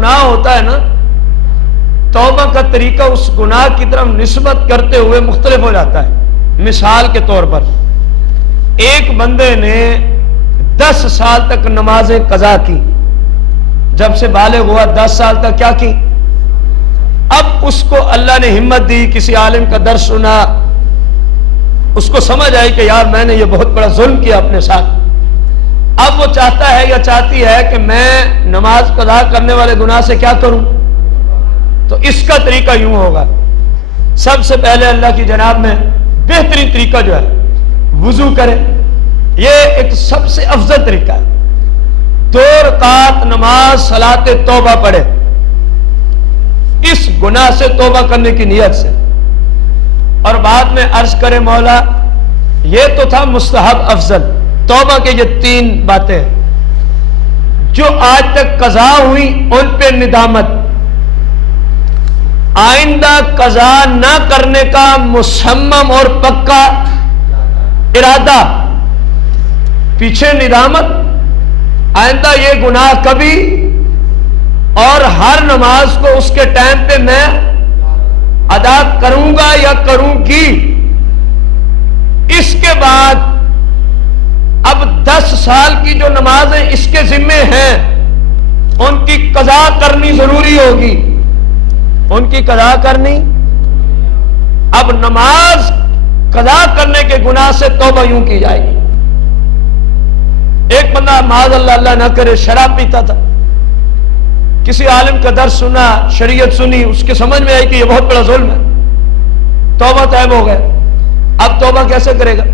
گناہ ہوتا ہے نا، توبہ کا طریقہ اس گناہ کی طرف نسبت کرتے ہوئے مختلف ہو جاتا ہے۔ مثال کے طور پر ایک بندے نے 10 سال تک نمازیں قضا کی، جب سے بالغ ہوا 10 سال تک کیا کی؟ اب اس کو اللہ نے ہمت دی، کسی عالم کا درس سنا، اس کو سمجھ آئی کہ یار میں نے یہ بہت بڑا ظلم کیا اپنے ساتھ۔ اب وہ چاہتا ہے یا چاہتی ہے کہ میں نماز قضا کرنے والے گناہ سے کیا کروں؟ تو اس کا طریقہ یوں ہوگا، سب سے پہلے اللہ کی جناب میں بہترین طریقہ جو ہے وضو کرے، یہ ایک سب سے افضل طریقہ ہے۔ 2 رکعت نماز صلاۃ توبہ پڑھے، اس گناہ سے توبہ کرنے کی نیت سے، اور بعد میں عرض کرے مولا یہ تو تھا مستحب افضل، توبہ کے یہ 3 باتیں جو آج تک قضا ہوئی ان پہ ندامت، آئندہ قضا نہ کرنے کا مصمم اور پکا ارادہ، پیچھے ندامت، آئندہ یہ گناہ کبھی، اور ہر نماز کو اس کے ٹائم پہ میں ادا کروں گا یا کروں گی۔ اس کے بعد اب 10 سال کی جو نمازیں اس کے ذمے ہیں ان کی قضا کرنی ضروری ہوگی، ان کی قضا کرنی۔ اب نماز قضا کرنے کے گناہ سے توبہ یوں کی جائے گی۔ ایک بندہ معاذ اللہ اللہ نہ کرے شراب پیتا تھا، کسی عالم کا درس سنا، شریعت سنی، اس کے سمجھ میں آئی کہ یہ بہت بڑا ظلم ہے، توبہ طیب ہو گیا۔ اب توبہ کیسے کرے گا؟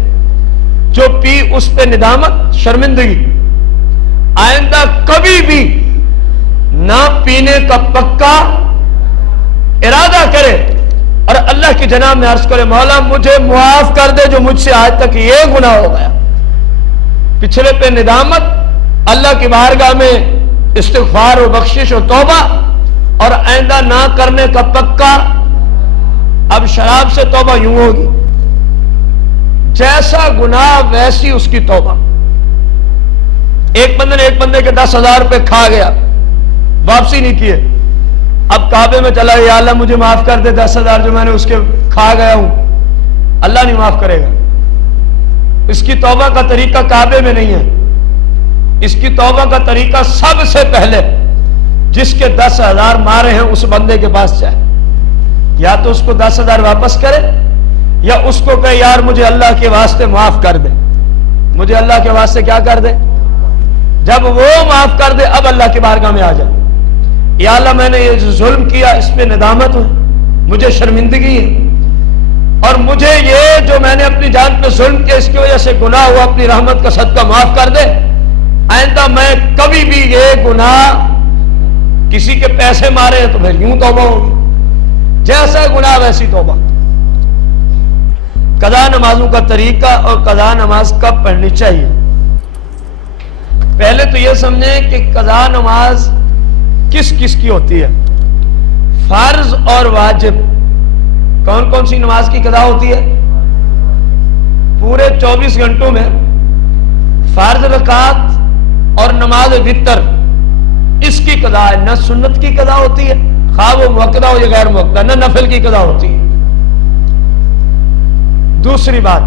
جو پی اس پہ ندامت، شرمندگی، آئندہ کبھی بھی نہ پینے کا پکا ارادہ کرے، اور اللہ کی جناب میں عرض کرے مولا مجھے معاف کر دے جو مجھ سے آج تک یہ گناہ ہو گیا۔ پچھلے پہ ندامت، اللہ کی بارگاہ میں استغفار و بخشش و توبہ، اور آئندہ نہ کرنے کا پکا۔ اب شراب سے توبہ یوں ہوگی، جیسا گناہ ویسی اس کی توبہ۔ ایک بندے نے ایک بندے کے 10,000 روپے کھا گیا، واپسی نہیں کیے، اب کعبے میں چلا یا اللہ مجھے معاف کر دے 10,000 جو میں نے اس کے کھا گیا ہوں، اللہ نہیں معاف کرے گا۔ اس کی توبہ کا طریقہ کعبے میں نہیں ہے، اس کی توبہ کا طریقہ سب سے پہلے جس کے 10,000 مارے ہیں اس بندے کے پاس جائے، یا تو اس کو 10,000 واپس کرے، یا اس کو کہے یار مجھے اللہ کے واسطے معاف کر دے، مجھے اللہ کے واسطے کیا کر دے۔ جب وہ معاف کر دے اب اللہ کی بارگاہ میں آ جائے، یا اللہ میں نے یہ ظلم کیا، اس پہ ندامت ہو، مجھے شرمندگی ہے، اور مجھے یہ جو میں نے اپنی جان پہ ظلم کیا اس کی وجہ سے گناہ ہوا، اپنی رحمت کا صدقہ معاف کر دے، آئندہ میں کبھی بھی یہ گناہ، کسی کے پیسے مارے ہیں تو پھر یوں توبہ ہوگی، جیسا گناہ ویسی توبہ۔ قضا نمازوں کا طریقہ اور قضا نماز کب پڑھنی چاہیے۔ پہلے تو یہ سمجھیں کہ قضا نماز کس کس کی ہوتی ہے۔ فرض اور واجب، کون کون سی نماز کی قضا ہوتی ہے؟ پورے 24 گھنٹوں میں فرض رکعت اور نماز وتر، اس کی قضا ہے، نہ سنت کی قضا ہوتی ہے خواہ وہ موقدہ ہو یا غیر موقدہ، نہ نفل کی قضا ہوتی ہے۔ دوسری بات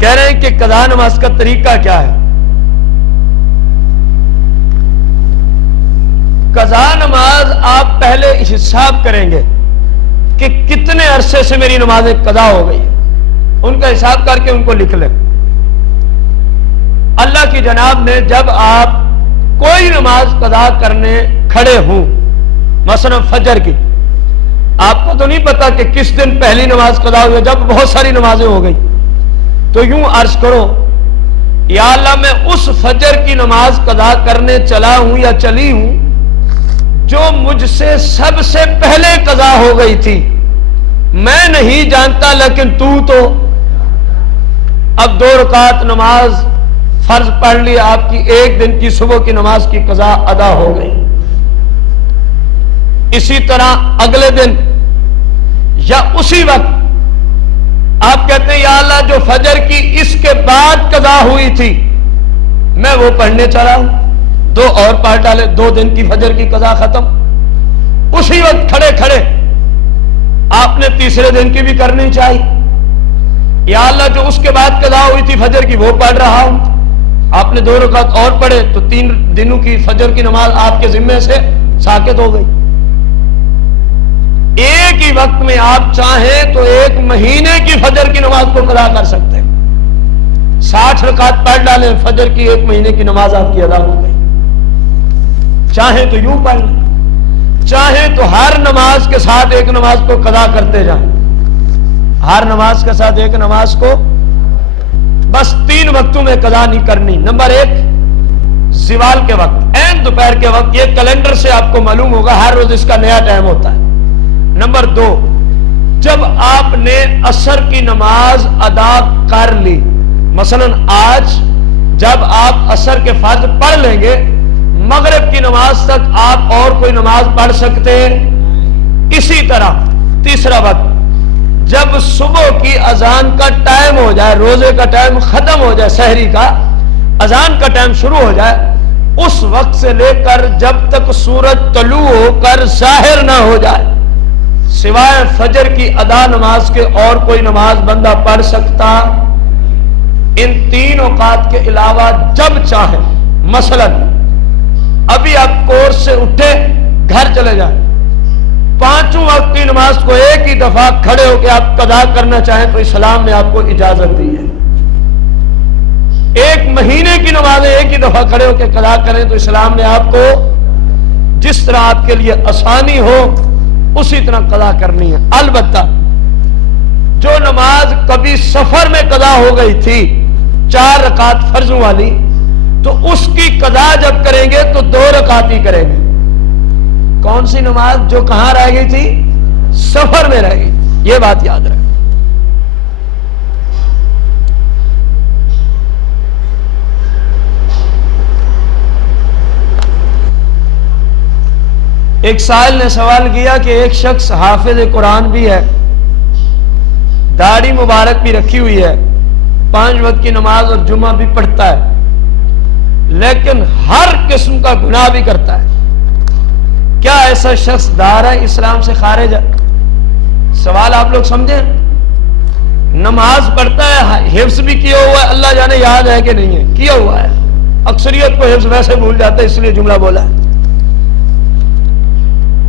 کہہ رہے ہیں کہ قضا نماز کا طریقہ کیا ہے۔ قضا نماز آپ پہلے حساب کریں گے کہ کتنے عرصے سے میری نمازیں قضا ہو گئی، ان کا حساب کر کے ان کو لکھ لیں۔ اللہ کی جناب میں جب آپ کوئی نماز قضا کرنے کھڑے ہوں، مثلا فجر کی، آپ کو تو نہیں پتا کہ کس دن پہلی نماز قضا ہوئی، جب بہت ساری نمازیں ہو گئی تو یوں عرض کرو یا اللہ میں اس فجر کی نماز قضا کرنے چلا ہوں یا چلی ہوں جو مجھ سے سب سے پہلے قضا ہو گئی تھی، میں نہیں جانتا لیکن تو اب 2 رکعت نماز فرض پڑھ لی، آپ کی ایک دن کی صبح کی نماز کی قضا ادا ہو گئی۔ اسی طرح اگلے دن یا اسی وقت آپ کہتے ہیں یا اللہ جو فجر کی اس کے بعد قضا ہوئی تھی میں وہ پڑھنے چلا ہوں، 2 اور پڑھ ڈالے, 2 دن کی فجر کی قضا ختم. اسی وقت کھڑے کھڑے آپ نے تیسرے دن کی بھی کرنی چاہیے. یا اللہ جو اس کے بعد قضا ہوئی تھی فجر کی وہ پڑھ رہا ہوں, آپ نے 2 رکعت اور پڑھے تو 3 دنوں کی فجر کی نماز آپ کے ذمے سے ساقط ہو گئی. ایک ہی وقت میں آپ چاہیں تو 1 مہینے کی فجر کی نماز کو قضا کر سکتے ہیں. 60 رکعت پڑھ ڈالیں, فجر کی 1 مہینے کی نماز آپ کی ادا ہو گئی. چاہیں تو یوں پڑھ لیں, چاہیں تو ہر نماز کے ساتھ 1 نماز کو قضا کرتے جائیں. ہر نماز کے ساتھ 1 نماز کو بس 3 وقتوں میں قضا نہیں کرنی. نمبر 1 زوال کے وقت, عین دوپہر کے وقت, یہ کیلنڈر سے آپ کو معلوم ہوگا ہر روز اس کا نیا ٹائم ہوتا ہے. نمبر 2 جب آپ نے عصر کی نماز ادا کر لی, مثلا آج جب آپ عصر کے فرض پڑھ لیں گے, مغرب کی نماز تک آپ اور کوئی نماز پڑھ سکتے ہیں. اسی طرح تیسرا وقت جب صبح کی اذان کا ٹائم ہو جائے, روزے کا ٹائم ختم ہو جائے, سحری کا اذان کا ٹائم شروع ہو جائے, اس وقت سے لے کر جب تک سورج طلوع ہو کر ظاہر نہ ہو جائے, سوائے فجر کی ادا نماز کے اور کوئی نماز بندہ پڑھ سکتا. ان 3 اوقات کے علاوہ جب چاہیں, مثلا ابھی آپ کورس سے اٹھے گھر چلے جائیں, 5 وقت کی نماز کو ایک ہی دفعہ کھڑے ہو کے آپ قضا کرنا چاہیں تو اسلام نے آپ کو اجازت دی ہے. 1 مہینے کی نمازیں ایک ہی دفعہ کھڑے ہو کے قضا کریں تو اسلام نے آپ کو جس طرح آپ کے لیے آسانی ہو اسی طرح قضا کرنی ہے. البتہ جو نماز کبھی سفر میں قضا ہو گئی تھی 4 رکعت فرضوں والی, تو اس کی قضا جب کریں گے تو 2 رکعت ہی کریں گے. کون سی نماز جو کہاں رہ گئی تھی؟ سفر میں رہ گئی. یہ بات یاد رکھیں. ایک سائل نے سوال کیا کہ ایک شخص حافظ قرآن بھی ہے, داڑھی مبارک بھی رکھی ہوئی ہے, 5 وقت کی نماز اور جمعہ بھی پڑھتا ہے, لیکن ہر قسم کا گناہ بھی کرتا ہے. کیا ایسا شخص دار ہے اسلام سے خارج ہے؟ سوال آپ لوگ سمجھیں. نماز پڑھتا ہے, حفظ بھی کیا ہوا ہے, اللہ جانے یاد ہے کہ نہیں ہے, کیا ہوا ہے. اکثریت کو حفظ ویسے بھول جاتا ہے اس لیے جملہ بولا ہے.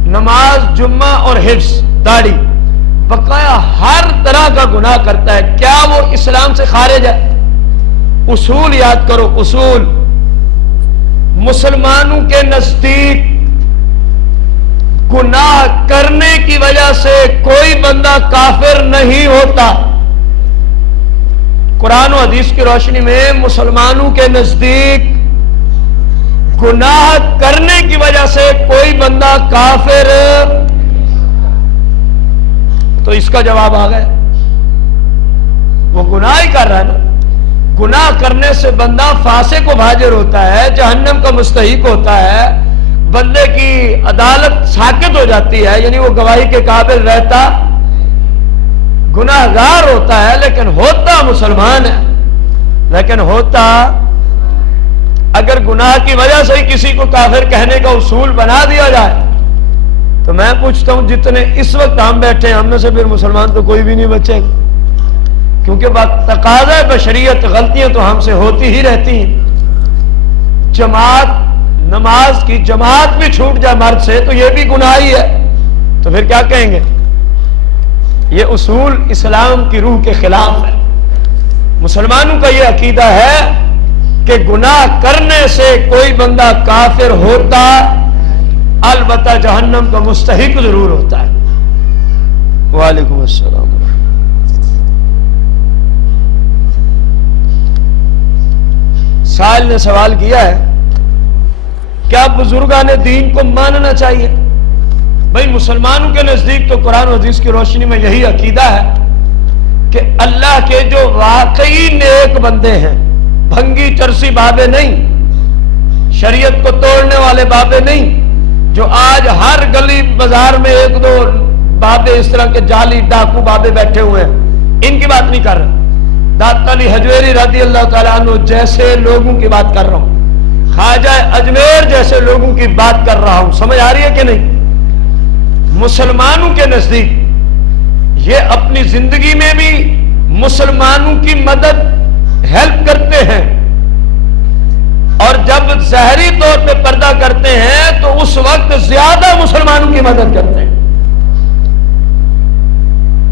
نماز, جمعہ اور حفظ, داڑھی, بقایا ہر طرح کا گناہ کرتا ہے. کیا وہ اسلام سے خارج ہے؟ اصول یاد کرو, اصول. مسلمانوں کے نزدیک گناہ کرنے کی وجہ سے کوئی بندہ کافر نہیں ہوتا. قرآن و حدیث کی روشنی میں مسلمانوں کے نزدیک گناہ کرنے کی وجہ سے کوئی بندہ کافر, تو اس کا جواب آ گیا, وہ گناہ ہی کر رہا ہے نا. گناہ کرنے سے بندہ فاسق و فاجر ہوتا ہے, جہنم کا مستحق ہوتا ہے, بندے کی عدالت ساقط ہو جاتی ہے, یعنی وہ گواہی کے قابل رہتا, گناہگار ہوتا ہے, لیکن ہوتا مسلمان ہے. لیکن ہوتا, اگر گناہ کی وجہ سے ہی کسی کو کافر کہنے کا اصول بنا دیا جائے تو میں پوچھتا ہوں جتنے اس وقت ہم بیٹھے ہیں, ہم میں سے پھر مسلمان تو کوئی بھی نہیں بچے گا, کیونکہ تقاضۂ بشریت غلطیاں تو ہم سے ہوتی ہی رہتی ہیں. جماعت, نماز کی جماعت بھی چھوٹ جائے مرد سے تو یہ بھی گناہ ہی ہے, تو پھر کیا کہیں گے؟ یہ اصول اسلام کی روح کے خلاف ہے. مسلمانوں کا یہ عقیدہ ہے کہ گناہ کرنے سے کوئی بندہ کافر ہوتا, البتہ جہنم کا مستحق ضرور ہوتا ہے. وعلیکم السلام. سائل نے سوال کیا ہے کیا بزرگان دین کو ماننا چاہیے؟ بھائی مسلمانوں کے نزدیک تو قرآن و حدیث کی روشنی میں یہی عقیدہ ہے کہ اللہ کے جو واقعی نیک بندے ہیں, بھنگی چرسی بابے نہیں, شریعت کو توڑنے والے بابے نہیں, جو آج ہر گلی بازار میں 1-2 بابے اس طرح کے جعلی ڈاکو بابے بیٹھے ہوئے ہیں, ان کی بات نہیں کر رہا. داتا علی حجویری رضی اللہ تعالیٰ عنہ جیسے لوگوں کی بات کر رہا ہوں. خواجہ اجمیر جیسے لوگوں کی بات کر رہا ہوں، سمجھ آ رہی ہے کہ نہیں؟ مسلمانوں کے نزدیک یہ اپنی زندگی میں بھی مسلمانوں کی مدد ہیلپ کرتے ہیں، اور جب ظاہری طور پہ پردہ کرتے ہیں تو اس وقت زیادہ مسلمانوں کی مدد کرتے ہیں۔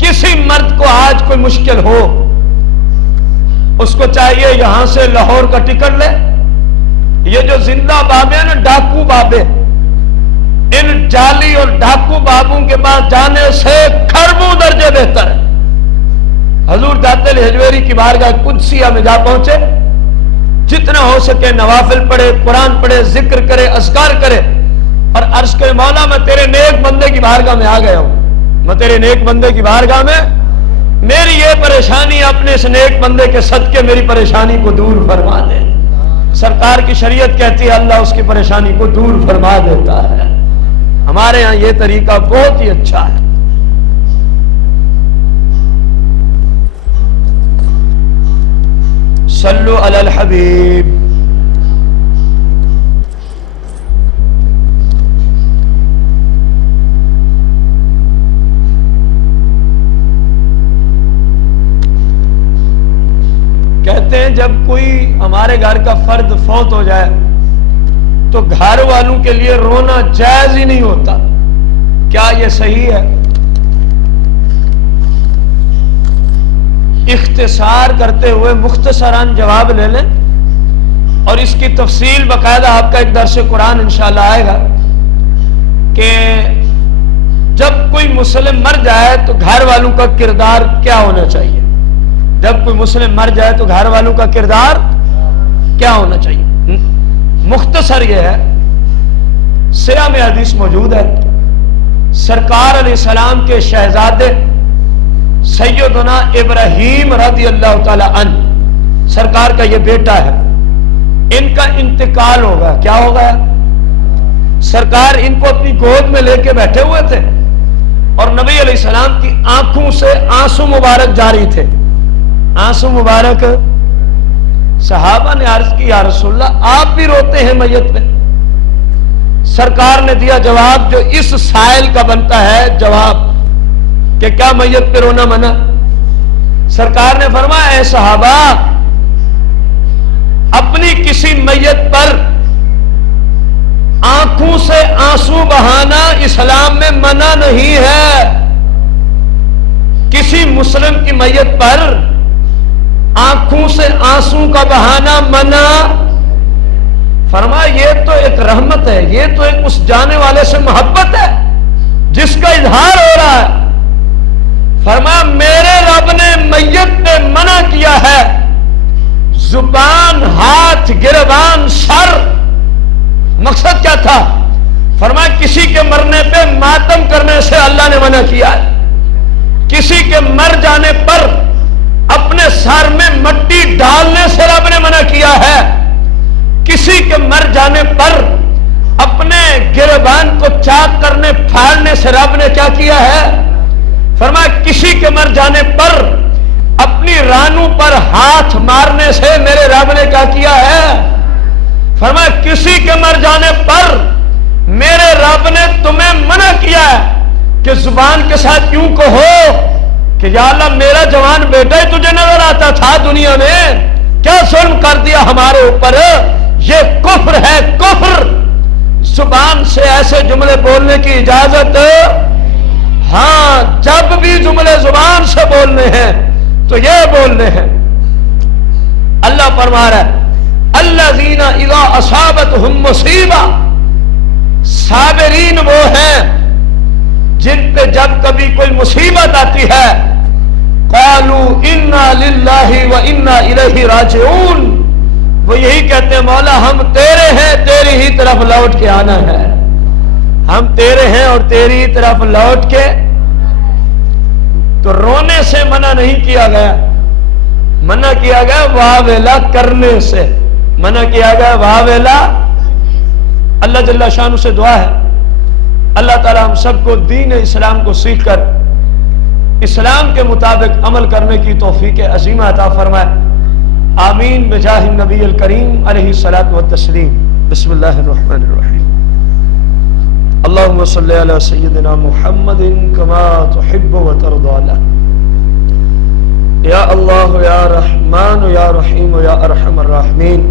کسی مرد کو آج کوئی مشکل ہو، اس کو چاہیے یہاں سے لاہور کا ٹکٹ لے۔ یہ جو زندہ بابے ہیں نا، ڈاکو بابے، ان جعلی اور ڈاکو بابوں کے پاس جانے سے کھربوں درجے بہتر ہے۔ حضور ذات الحجویری کی بارگاہ قدسیہ میں جا پہنچے، جتنا ہو سکے نوافل پڑھے، قرآن پڑھے، ذکر کرے، اذکار کرے، اور عرض کرے مولا میں تیرے نیک بندے کی بارگاہ میں آ گیا ہوں، میں تیرے نیک بندے کی بارگاہ میں، میری یہ پریشانی اپنے اس نیک بندے کے صدقے میری پریشانی کو دور فرما دے۔ سرکار کی شریعت کہتی ہے اللہ اس کی پریشانی کو دور فرما دیتا ہے۔ ہمارے ہاں یہ طریقہ بہت ہی اچھا ہے۔ صلو علی الحبیب۔ کہتے ہیں جب کوئی ہمارے گھر کا فرد فوت ہو جائے تو گھر والوں کے لیے رونا جائز ہی نہیں ہوتا، کیا یہ صحیح ہے؟ اختصار کرتے ہوئے مختصراً جواب لے لیں، اور اس کی تفصیل باقاعدہ آپ کا ایک درس قرآن انشاءاللہ آئے گا کہ جب کوئی مسلم مر جائے تو گھر والوں کا کردار کیا ہونا چاہیے۔ جب کوئی مسلم مر جائے تو گھر والوں کا کردار کیا ہونا چاہیے۔ مختصر یہ ہے، سیرہ میں حدیث موجود ہے، سرکار علیہ السلام کے شہزادے سیدنا ابراہیم رضی اللہ تعالی عنہ، سرکار کا یہ بیٹا ہے، ان کا انتقال ہو گیا۔ کیا ہو گیا؟ سرکار ان کو اپنی گود میں لے کے بیٹھے ہوئے تھے، اور نبی علیہ السلام کی آنکھوں سے آنسو مبارک جاری تھے۔ آنسو مبارک، صحابہ نے عرض کی یا رسول اللہ آپ بھی روتے ہیں میت پہ؟ سرکار نے دیا جواب جو اس سائل کا بنتا ہے جواب کہ کیا میت پہ رونا منع؟ سرکار نے فرمایا اے صحابہ، اپنی کسی میت پر آنکھوں سے آنسو بہانا اسلام میں منع نہیں ہے۔ کسی مسلم کی میت پر آنکھوں سے آنسو کا بہانا منع۔ فرمایا یہ تو ایک رحمت ہے، یہ تو ایک اس جانے والے سے محبت ہے جس کا اظہار ہو رہا ہے۔ فرمایا میرے رب نے میت پہ منع کیا ہے، زبان، ہاتھ، گریبان، سر۔ مقصد کیا تھا؟ فرمایا کسی کے مرنے پہ ماتم کرنے سے اللہ نے منع کیا ہے، کسی کے مر جانے پر اپنے سر میں مٹی ڈالنے سے رب نے منع کیا ہے، کسی کے مر جانے پر اپنے گریبان کو چاک کرنے پھاڑنے سے رب نے کیا کیا ہے؟ فرمایا کسی کے مر جانے پر اپنی رانوں پر ہاتھ مارنے سے میرے رب نے کیا کیا ہے؟ فرمایا کسی کے مر جانے پر میرے رب نے تمہیں منع کیا ہے کہ زبان کے ساتھ یوں کہو کہ یا اللہ میرا جوان بیٹا ہی تجھے نظر آتا تھا دنیا میں، کیا ظلم کر دیا ہمارے اوپر۔ یہ کفر ہے، کفر۔ زبان سے ایسے جملے بولنے کی اجازت، ہاں جب بھی جملے زبان سے بولنے ہیں تو یہ بولنے ہیں۔ اللہ فرما رہا ہے الذین اذا اصابتہم مصیبہ، صابرین وہ ہیں جن پہ جب کبھی کوئی مصیبت آتی ہے قالوا انا للہ وانا الیہ راجعون، وہ یہی کہتے ہیں مولا ہم تیرے ہیں، تیری ہی طرف لوٹ کے آنا ہے، ہم تیرے ہیں اور تیری ہی طرف لوٹ کے۔ تو رونے سے منع نہیں کیا گیا، منع کیا گیا واہ ویلا کرنے سے، منع کیا گیا واہ ویلا۔ اللہ جل شانہ سے دعا ہے اللہ تعالی ہم سب کو دین اسلام کو سیکھ کر اسلام کے مطابق عمل کرنے کی توفیق عظیمہ عطا فرمائے۔ آمین بجاہ النبی الکریم علیہ الصلوۃ والتسلیم۔ بسم اللہ الرحمن الرحیم۔ اللہم صلی علی سیدنا محمد کما تحب و ترضى۔ یا اللہ یا رحمان یا رحیم یا ارحم الراحمین،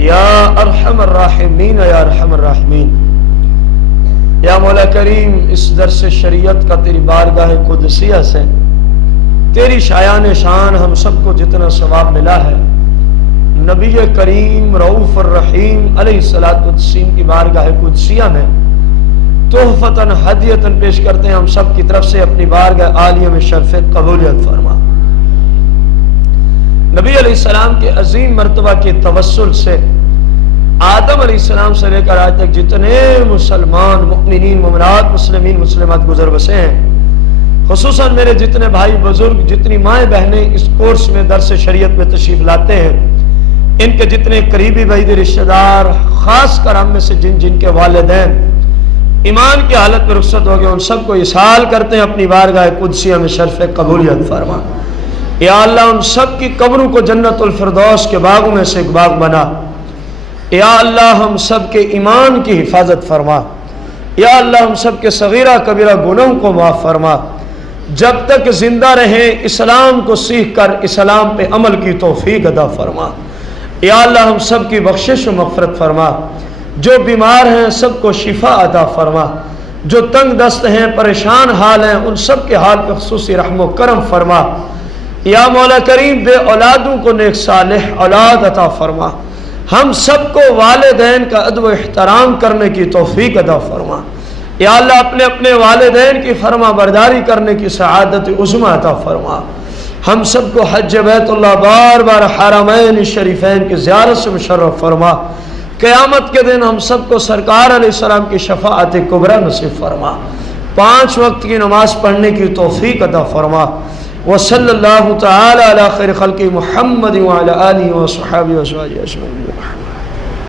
یا ارحم الراحمین یا ارحم الراحمین۔ یا مولا کریم، اس درس شریعت کا تیری بارگاہ قدسیہ سے تیری شایان شان ہم سب کو جتنا ثواب ملا ہے، نبی کریم رؤوف الرحیم علیہ السلام کی بارگاہ قدسیہ میں تحفتاً ہدیتاً پیش کرتے ہیں ہم سب کی طرف سے اپنی بارگاہ عالیہ میں شرف قبولیت فرما۔ نبی علیہ السلام کے عظیم مرتبہ کے توسل سے آدم علیہ السلام سے لے کر آج تک جتنے مسلمان مؤمنین مومنات مسلمین مسلمات گزر بسے ہیں، خصوصاً میرے جتنے بھائی بزرگ جتنی مائیں بہنیں اس کورس میں درس شریعت میں تشریف لاتے ہیں، ان کے جتنے قریبی بعیدی رشتہ دار، خاص کر ہم میں سے جن کے والدین ایمان کی حالت میں رخصت ہو گئے، ان سب کو اصحال کرتے ہیں اپنی بارگاہ قدسیہ میں شرف قبولیت فرما۔ یا اللہ ان سب کی قبروں کو جنت الفردوس کے باغوں میں سے ایک باغ بنا۔ یا اللہ ہم سب کے ایمان کی حفاظت فرما۔ یا اللہ ہم سب کے صغیرہ کبیرہ گناہوں کو معاف فرما۔ جب تک زندہ رہیں اسلام کو سیکھ کر اسلام پہ عمل کی توفیق عطا فرما۔ یا اللہ ہم سب کی بخشش و مغفرت فرما۔ جو بیمار ہیں سب کو شفا عطا فرما، جو تنگ دست ہیں پریشان حال ہیں ان سب کے حال پہ خصوصی رحم و کرم فرما۔ یا مولا کریم بے اولادوں کو نیک صالح اولاد عطا فرما۔ ہم سب کو والدین کا ادب و احترام کرنے کی توفیق عطا فرما۔ یا اللہ اپنے اپنے والدین کی فرما برداری کرنے کی سعادت عظمی عطا فرما۔ ہم سب کو حج بیت اللہ بار بار حرمین شریفین کی زیارت سے مشرف فرما۔ قیامت کے دن ہم سب کو سرکار علیہ السلام کی شفاعت کبریٰ نصیب فرما۔ 5 وقت کی نماز پڑھنے کی توفیق عطا فرما۔ وصلی اللہ تعالی علی خیر خلق محمد وعلی آلہ وصحبہ وسلم۔